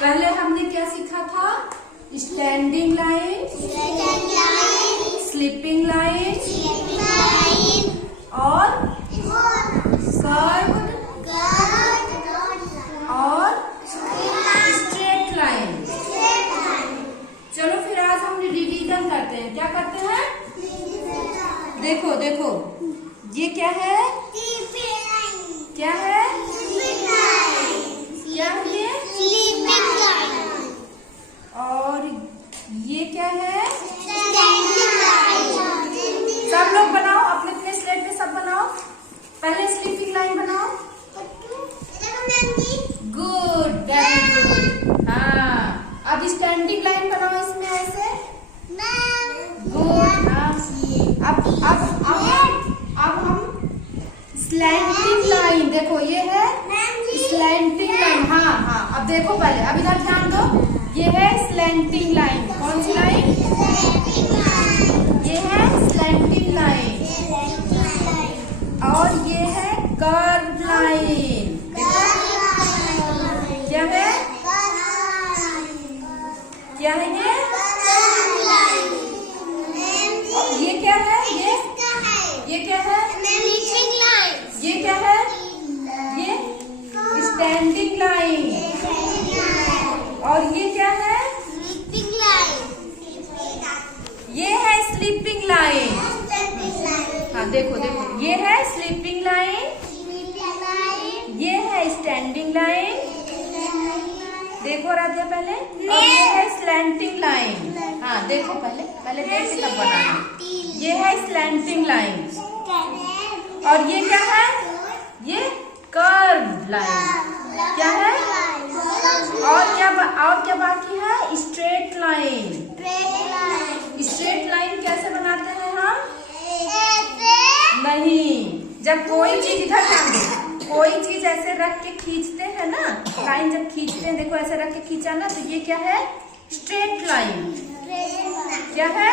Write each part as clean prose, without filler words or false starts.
पहले हमने क्या सीखा था? स्टैंडिंग लाइन, स्लीपिंग लाइन और कर्व्ड और स्ट्रेट लाइन। चलो फिर आज हम रिवीजन करते हैं। क्या करते हैं? देखो देखो, ये क्या है? क्या है? क्या है ये? और ये क्या है? सब लोग बनाओ, अपने अपने स्लेट पे सब बनाओ। पहले स्लीपिंग लाइन बनाओ। Good, very good. हाँ, अब स्टैंडिंग लाइन बनाओ इसमें ऐसे। गुड। हाँ, अब हम स्लैंटिंग लाइन, देखो ये है स्लैंटिंग लाइन। हाँ हाँ, अब देखो पहले, अब इधर ध्यान दो। ये है स्लैंटिंग लाइन। कौन सी लाइन? ये है स्लैंटिंग लाइन और ये है कर्व लाइन। क्या है? क्या है ये? और ये क्या है? ये क्या है? ये क्या है? ये स्टैंडिंग लाइन। और ये क्या है? ये है स्लीपिंग लाइन। हाँ देखो देखो, ये है स्लीपिंग लाइन, ये है स्टैंडिंग लाइन। देखो राधिया पहले, और ये है स्लैंटिंग लाइन। हाँ देखो पहले, पहले देख के तब बनाना। ये है स्लैंटिंग लाइन और ये क्या है? ये कर्व लाइन। क्या है? और क्या बाकी है? Straight line. स्ट्रेट लाइन कैसे बनाते हैं हम? नहीं, जब कोई चीज, इधर ध्यान दो, कोई चीज ऐसे रख के खींचते हैं ना, लाइन जब खींचते हैं, देखो ऐसे रख के खींचा ना, तो ये क्या है? Straight line. क्या है?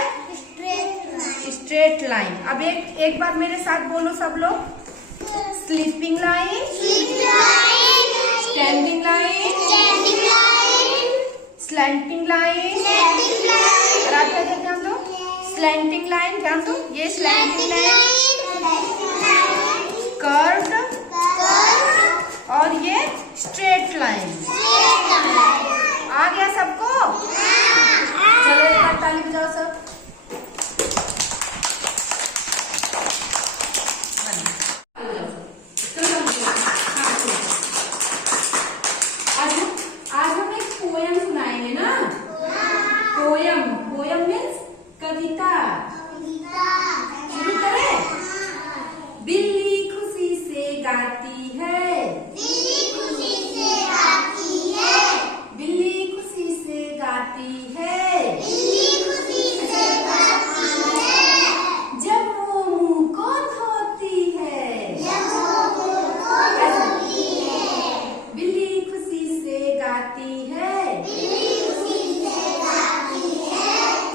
Straight line. अब एक बार मेरे साथ बोलो सब लोग। Sleeping line, standing line, slanting line. Radha ध्यान दो, स्लैंटिंग लाइन ध्यान दो, ये स्लैंटिंग लाइन, कर्व्ड और ये स्ट्रेट लाइन। आ गया सबको? चलो एक बार ताली बजाओ सब। आज हम एक पोयम सुनाएंगे ना। पोयम मीन्स कविता। शुरू करें? बिल्ली खुशी से गाती है, बिल्ली खुशी से गाती है, जब वो मुंह को धोती है। बिल्ली खुशी से गाती है,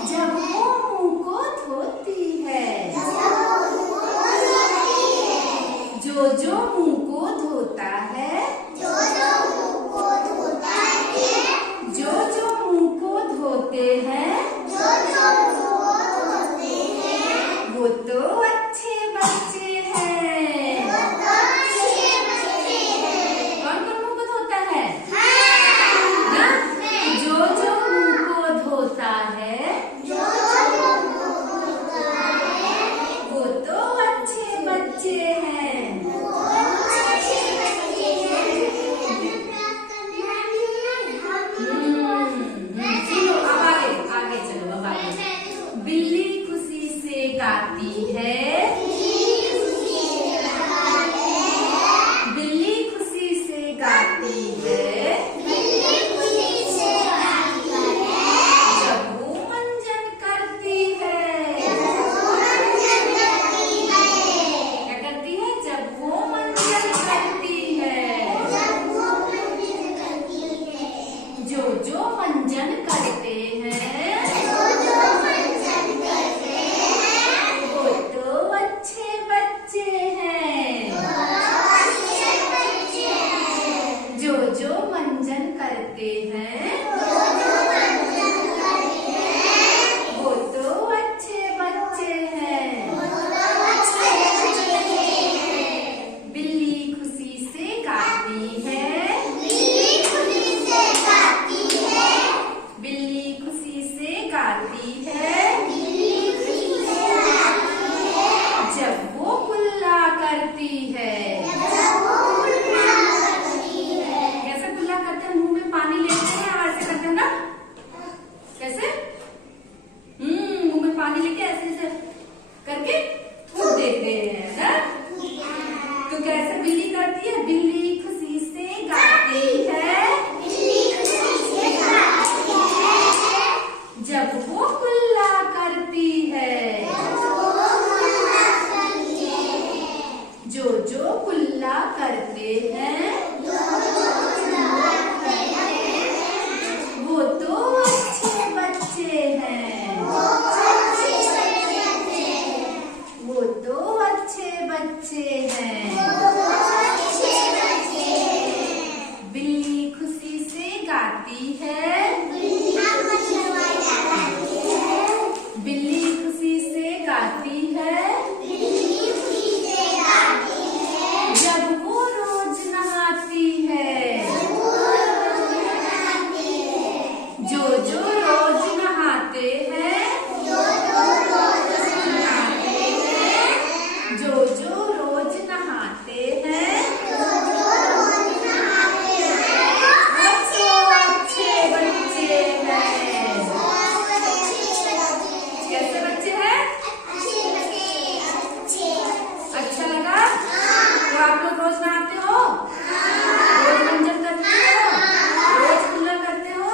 जब वो मुंह को धोती है। जो मुंह को धोता है, जो मुंह को धोते हैं, वो तो अच्छे बच्चे हैं। कौन कौन मुंह को धोता है? ना? जो मुंह को धोता है, वो तो अच्छे बच्चे हैं। बिल्ली खुशी से गाती है, बिल्ली खुशी से गाती है, जब वो मंजन करती है। क्या करती है? जब वो मंजन करती है। जो मंजन करते हैं, जो मंजन करते हैं, जो कुल्ला करते हैं वो तो अच्छे बच्चे हैं। वो तो अच्छे बच्चे हैं। बिल्ली खुशी से गाती है। बिल्ली खुशी से गाती है जब वो रोज नहाती है। जो रोज नहाते हैं जो रोज नहाते हैं वो अच्छे बच्चे हैं। कैसे बच्चे हैं? अच्छा लगा? तो आप लोग रोज नहाते हो? रोज मंजन करते हो? रोज कुल्ला करते हो?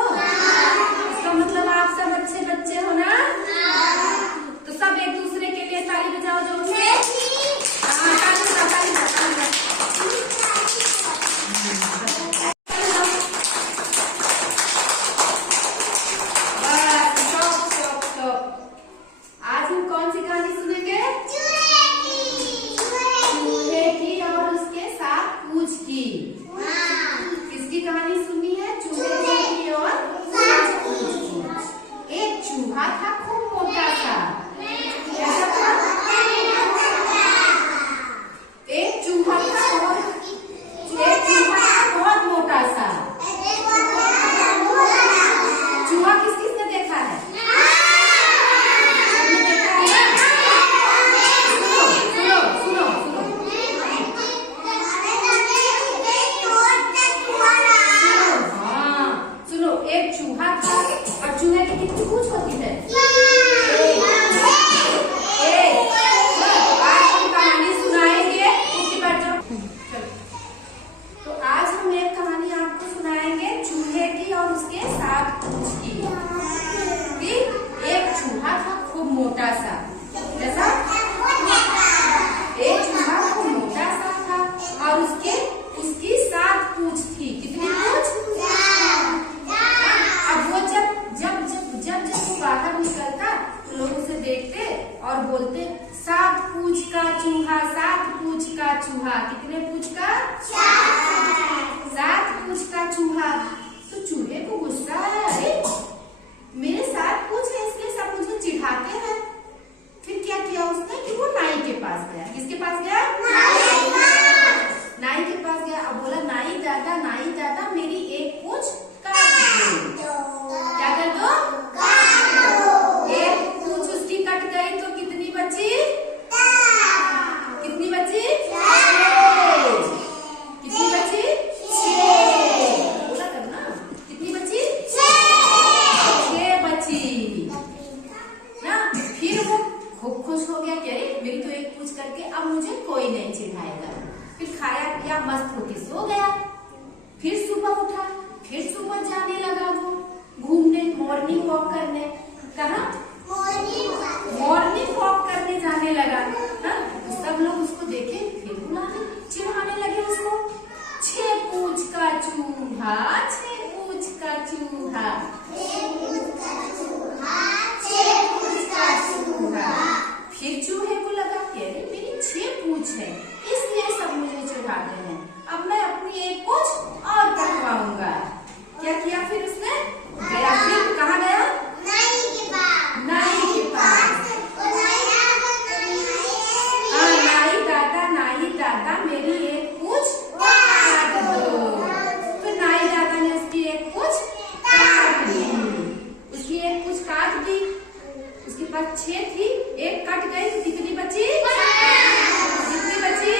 इसका मतलब आप सब अच्छे बच्चे हो ना? तो सब एक दूसरे के लिए ताली बजाओ जोर से। हाँ, ताली बजाओ, ताली बजाओ, ताली बजाओ। बस, stop। आज हम कौन सी कहानी सुनेंगे? चूहे की और उसके साथ पूंछ की। किसकी कहानी सुनी है? चूहे की और सात पूंछ की। एक चूहा था खूब मोटा सा। कैसा था? एक चूहा था बहुत मोटा सा। चूहा किसने देखा है? सबने देखा है ना? सुनो। हाँ, सुनो। एक चूहा था और चूहे की कितनी पूंछ होती है? आज हम कहानी सुनाएंगे। तो आज हम एक कहानी आपको सुनाएंगे चूहे की और उसके सात पूंछ की। एक चूहा था खूब मोटा सा। जैसा एक चूहा खूब मोटा सा था और उसकी सात पूंछ थी। कितनी पूंछ? अब वो जब वो बाहर निकलता तो लोग उसे देखते और बोलते, सात पूंछ का चूहा, सात पूंछ का चूहा। कितने पूंछ का? सात पूंछ का चूहा। तो चूहे को गुस्सा आया, अरे मेरे सात पूंछ है इसलिए सब मुझे चिढ़ाते हैं। फिर क्या किया उसने कि वो नाई के पास गया। किसके पास गया? नाई के पास गया। अब बोला, नाई दादा मेरी एक पूंछ काट दो। क्या कर दो? एक पूंछ उसकी कट गई तो कितनी बची? कितनी बची? कितनी बची? बोला करना। कितनी बची? 6 बची ना। फिर वो खूब खुश हो गया कि अरे मेरी तो एक पूंछ करके अब मुझे कोई नहीं चिढ़ाएगा। फिर खाया पिया मस्त होके सो गया। फिर सुबह उठा, फिर सुबह जाने लगा वो घूमने, मॉर्निंग वॉक करने। कहाँ? मॉर्निंग वॉक करने जाने लगा। हाँ? सब लोग उसको देखे, फिर बुलाने चिढ़ाने लगे उसको। 6 पूंछ का चूहा, 6 पूंछ का चूहा। फिर चूहे को लगा कि अरे मेरी 6 पूंछ है इसलिए सब मुझे चिढ़ाते हैं। अब मैं अपनी एक पूंछ और कटवाऊंगा। क्या किया फिर उसने? गया। फिर कहाँ गया? नाई के पास। हाँ, नाई दादा मेरी एक पूंछ काट दो। फिर नाई दादा ने उसकी एक पूंछ काट दी। उसकी एक पूंछ काट दी। उसके पास 6 थी, एक कट गई तो कितनी बची? कितनी बची?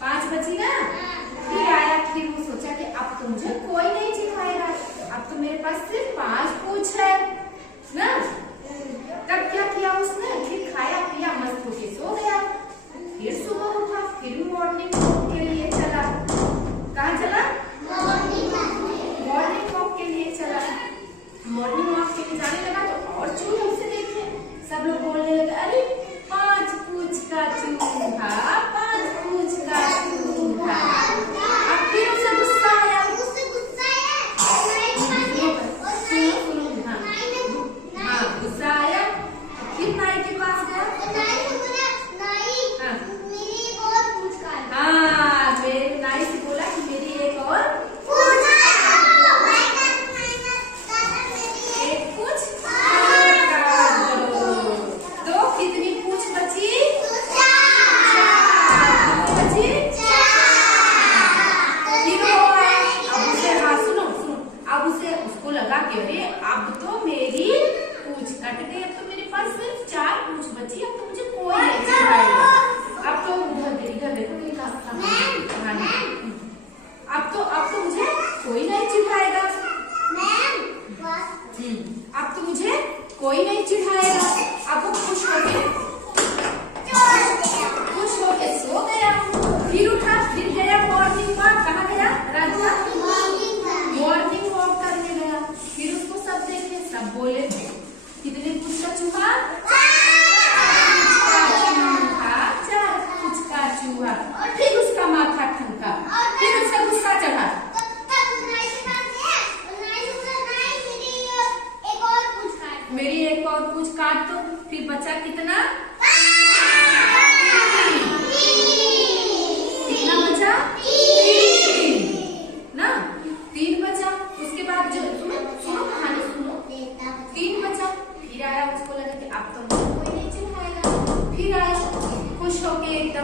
5 बची ना। फिर आया, फिर वो सोचा कि अब तो मुझे कोई नहीं चिढ़ाएगा, अब तो मेरे पास सिर्फ 5 पूंछ है ना। तब क्या किया उसने? फिर खाया पिया मस्त होके सो गया। फिर सुबह उठा, फिर मॉर्निंग वॉक के लिए चला। कहाँ चला? मॉर्निंग वॉक के लिए चला। मॉर्निंग वॉक के लिए जाने लगा तो और चूहे उसे देखे। सब लोग बोलने लगे, अरे 5 पूंछ का चूहा।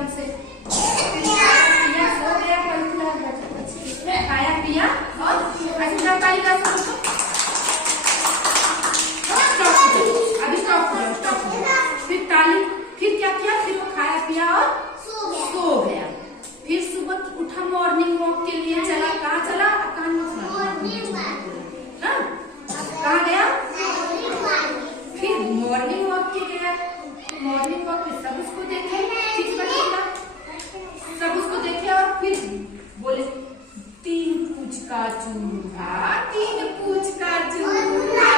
ढंग से। खाया सो गया, खाया पिया और अच्छा ताली का अभी स्टॉप करो। फिर ताली, फिर क्या किया, फिर वो खाया पिया और सो गया। फिर सुबह उठा, मॉर्निंग वॉक के लिए चला। कहाँ चला? कहाँ गया? फिर मॉर्निंग वॉक के गया। मॉर्निंग वॉक पे सब उसको देखे, सब उसको देखे और फिर बोले 3 पूंछ का चूहा, 3 पूंछ का चूहा।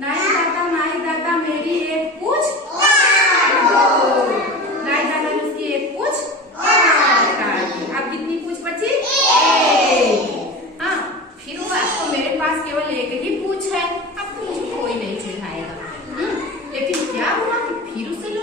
नाई दादा मेरी एक पूछ, नाई दादा ने उसकी एक पूछ काट दी। अब कितनी पूछ बची? एक। हाँ, फिर वो आपको मेरे पास केवल एक ही पूछ है, अब तो मुझे कोई नहीं चिढ़ाएगा। लेकिन क्या हुआ कि फिर उसे